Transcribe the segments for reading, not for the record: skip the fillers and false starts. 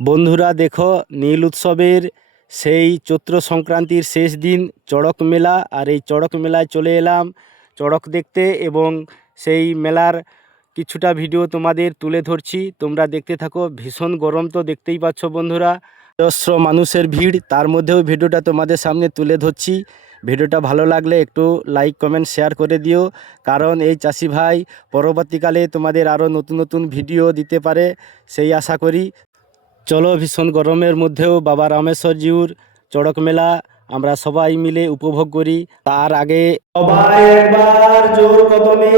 বন্ধুরা দেখো, নীল উৎসবের সেই চৈত্র সংক্রান্তির শেষ দিন চড়ক মেলা। আর এই চড়ক মেলায় চলে এলাম চড়ক দেখতে, এবং সেই মেলার কিছুটা ভিডিও তোমাদের তুলে ধরছি, তোমরা দেখতে থাকো। ভীষণ গরম তো দেখতেই পাচ্ছ বন্ধুরা, অজস্র মানুষের ভিড়, তার মধ্যেও ভিডিওটা তোমাদের সামনে তুলে ধরছি। ভিডিওটা ভালো লাগলে একটু লাইক কমেন্ট শেয়ার করে দিও, কারণ এই চাষি ভাই পরবর্তীকালে তোমাদের আরও নতুন নতুন ভিডিও দিতে পারে সেই আশা করি। চলো, ভীষণ গরমের মধ্যেও বাবা রামেশ্বরজিউর চড়ক মেলা আমরা সবাই মিলে উপভোগ করি। তার আগে সবাই একবার জোর কদমে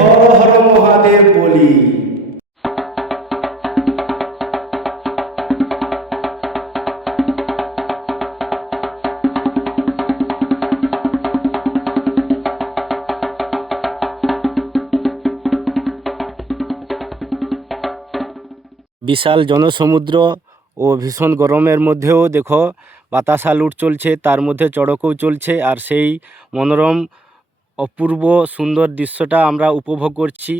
হর হর মহাদেব বলি। বিশাল জনসমুদ্র ও ভীষণ গরমের মধ্যেও দেখো বাতাসা লুট চলছে, তার মধ্যে চড়কও চলছে, আর সেই মনোরম অপূর্ব সুন্দর দৃশ্যটা আমরা উপভোগ করছি।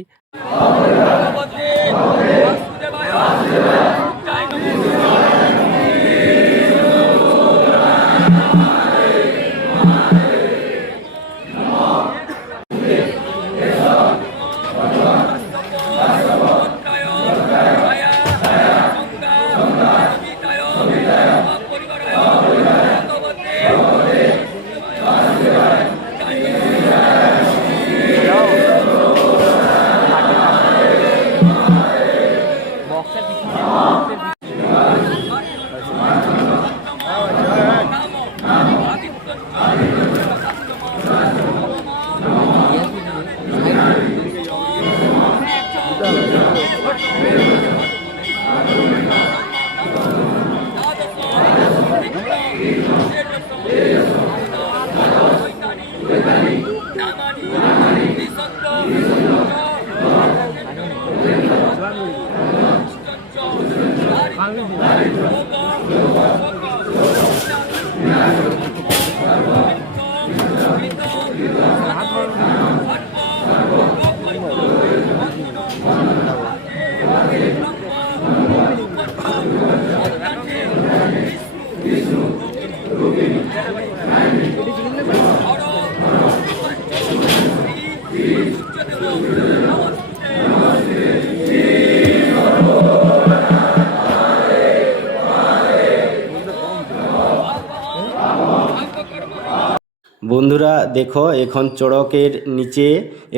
বন্ধুরা দেখো, এখন চড়কের নিচে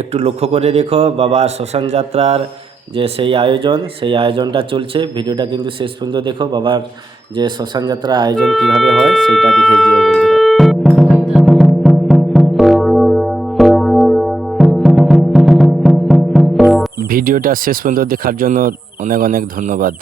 একটু লক্ষ্য করে দেখো বাবার শ্মশান যাত্রার যে সেই আয়োজনটা চলছে। ভিডিওটা কিন্তু শেষ পর্যন্ত দেখো, বাবার যে শ্মশান যাত্রা আয়োজন কিভাবে হয় সেইটা দেখে দিও বন্ধুরা। ভিডিওটা শেষ পর্যন্ত দেখার জন্য অনেক অনেক ধন্যবাদ।